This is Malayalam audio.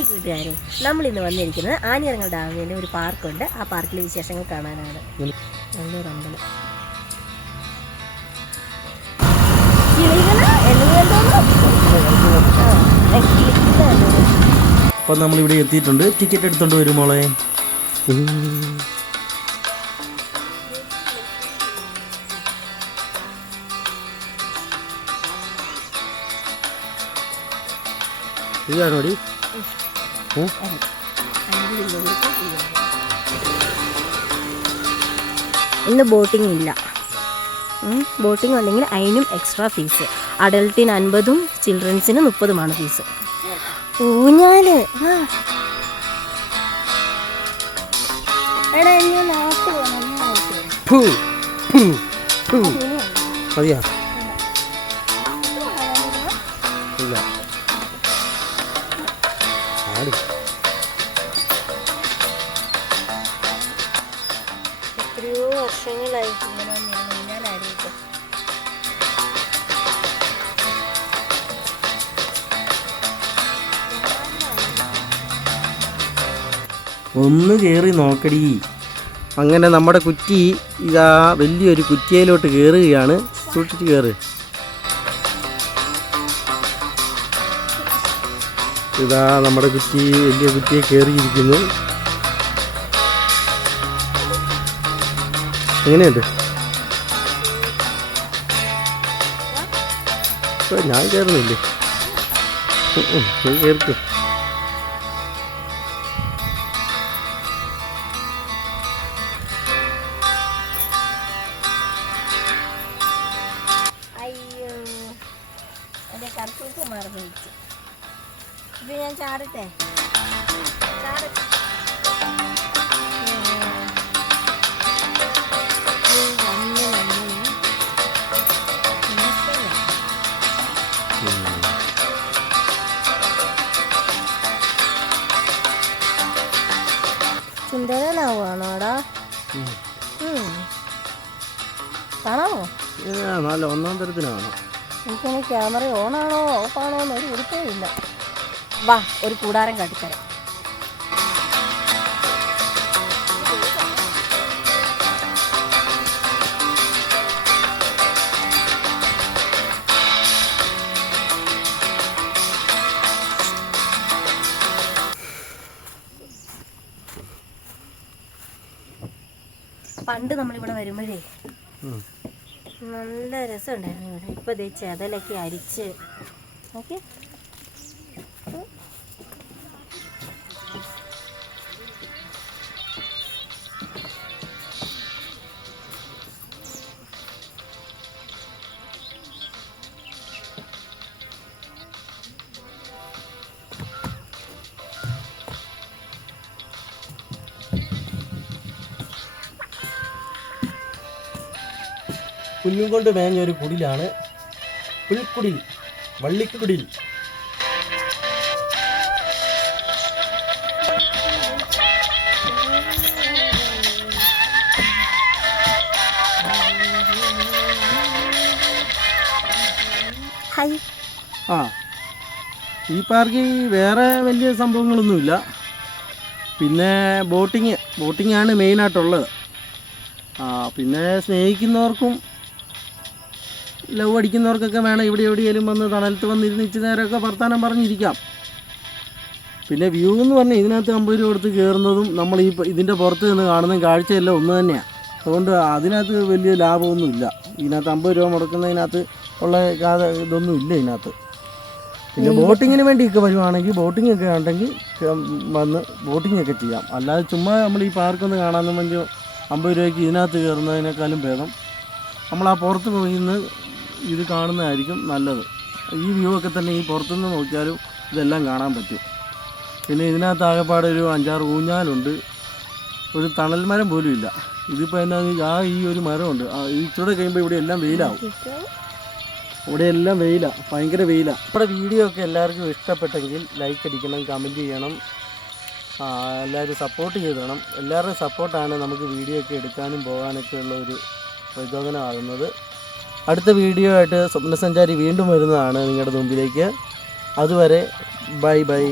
ഹായ് കൂട്ടുകാരെ നമ്മൾ ഇന്ന് വന്നിരിക്കുന്നത് ആനിയറങ്ങൾ ഡാമിന്റെ ഒരു പാർക്കുണ്ട്. ആ പാർക്കിലെ വിശേഷങ്ങൾ കാണാനാണ്. നല്ലൊരു അമ്പലം. അപ്പം നമ്മളിവിടെ എത്തിയിട്ടുണ്ട്. ടിക്കറ്റ് എടുത്തോണ്ട് വരും മോളെ. ഇതാണോടി? ഇന്ന് ബോട്ടിംഗ് ഇല്ല. ബോട്ടിംഗ് ഉണ്ടെങ്കിൽ അതിനും എക്സ്ട്രാ ഫീസ് അഡൽട്ടിന് അൻപതും ചിൽഡ്രൻസിന് മുപ്പതുമാണ് ഫീസ് ഊഞ്ഞാൽ. മതിയാ. ഇല്ല. ആടി എത്രയോ വർഷങ്ങളായി ഇങ്ങനെ ഒന്ന് കയറി നോക്കടി. അങ്ങനെ നമ്മുടെ കുറ്റി ഇതാ വലിയൊരു കുറ്റിയയിലോട്ട് കയറുകയാണ് സൂക്ഷിച്ച് കയറ് ഇതാ നമ്മുടെ കുറ്റി വലിയ കുറ്റിയെ കയറിയിരിക്കുന്നു. എങ്ങനെയുണ്ട്? ഞാൻ കയറുന്നില്ലേ? കയറിക്കോ? ഇത് ഞാൻ ചാടട്ടെ. സുന്ദരനാവുകയാണോടാ. കാണാമോ? നല്ല ഒന്നാം തരത്തിനാണോ. എനിക്ക് ക്യാമറ ഓണാണോ ഓഫാണോ എന്ന് ഒരു ഉടുപ്പേ ഇല്ല. വാ ഒരു കൂടാരം കാട്ടിത്തരാം. പണ്ട് നമ്മളിവിടെ വരുമ്പോഴേ നല്ല രസമുണ്ടായിരുന്നു ഇവിടെ. ഇപ്പോൾ ദേ ചെതലൊക്കെ അരിച്ച്. ഓക്കെ? കുഞ്ഞും കൊണ്ട് മേഞ്ഞ ഒരു കുടിലാണ് പുൽക്കുടിൽ വള്ളിക്കുടിൽ. ആ ഈ പാർക്കിൽ വേറെ വലിയ സംഭവങ്ങളൊന്നുമില്ല. പിന്നെ ബോട്ടിങ് ബോട്ടിങ്ങാണ് ആണ് മെയിനായിട്ടുള്ളത്. ആ പിന്നെ സ്നേഹിക്കുന്നവർക്കും ലവ് അടിക്കുന്നവർക്കൊക്കെ വേണം ഇവിടെ എവിടെയെങ്കിലും വന്ന് തണലത്ത് വന്നിരുന്ന് ഇച്ചിരി നേരമൊക്കെ വർത്താനം പറഞ്ഞിരിക്കാം. പിന്നെ വ്യൂ എന്ന് പറഞ്ഞാൽ ഇതിനകത്ത് അമ്പത് രൂപ കൊടുത്ത് കയറുന്നതും നമ്മൾ ഈ ഇതിന്റെ പുറത്ത് നിന്ന് കാണുന്ന കാഴ്ചയെല്ലാം ഒന്ന് തന്നെയാണ് അതുകൊണ്ട് അതിനകത്ത് വലിയ ലാഭമൊന്നുമില്ല. ഇതിനകത്ത് അമ്പത് രൂപ മുടക്കുന്നതിനകത്ത് ഉള്ള ഇതൊന്നും ഇല്ല ഇതിനകത്ത്. പിന്നെ ബോട്ടിങ്ങിന് വേണ്ടിയൊക്കെ വരുവാണെങ്കിൽ ബോട്ടിംഗ് ഒക്കെ ഉണ്ടെങ്കിൽ വന്ന് ബോട്ടിംഗ് ഒക്കെ ചെയ്യാം. അല്ലാതെ ചുമ്മാ നമ്മൾ ഈ പാർക്കൊന്ന് കാണാൻ വേണ്ടി അമ്പത് രൂപയ്ക്ക് ഇതിനകത്ത് കയറുന്നതിനേക്കാളും ഭേദം. നമ്മൾ ആ പുറത്ത് പോയി നിന്ന് ഇത് കാണുന്നതായിരിക്കും നല്ലത്. ഈ വ്യൂ ഒക്കെ തന്നെ ഈ പുറത്തുനിന്ന് നോക്കിയാലും ഇതെല്ലാം കാണാൻ പറ്റും. പിന്നെ ഇതിനകത്ത് ആകെപ്പാടെ ഒരു അഞ്ചാറ് ഊഞ്ഞാലുണ്ട്. ഒരു തണൽ മരം പോലും ഇല്ല. ഇതിപ്പോൾ എന്നാ ആ ഈ ഒരു മരമുണ്ട്. ആ ഇച്ചിരി കഴിയുമ്പോൾ ഇവിടെ എല്ലാം വെയിലാവും. ഇവിടെ എല്ലാം വെയിലാണ് ഭയങ്കര വെയിലാണ് നമ്മുടെ വീഡിയോ ഒക്കെ എല്ലാവർക്കും ഇഷ്ടപ്പെട്ടെങ്കിൽ ലൈക്ക് അടിക്കണം കമന്റ് ചെയ്യണം. എല്ലാവരും സപ്പോർട്ട് ചെയ്തണം. എല്ലാവരുടെയും സപ്പോർട്ടാണ് നമുക്ക് വീഡിയോ ഒക്കെ എടുക്കാനും പോകാനൊക്കെ ഉള്ള ഒരു പ്രചോദനമാകുന്നത്. അടുത്ത വീഡിയോ ആയിട്ട് സ്വപ്നസഞ്ചാരി വീണ്ടും വരുന്നതാണ് നിങ്ങളുടെ മുമ്പിലേക്ക്. അതുവരെ ബൈ ബൈ.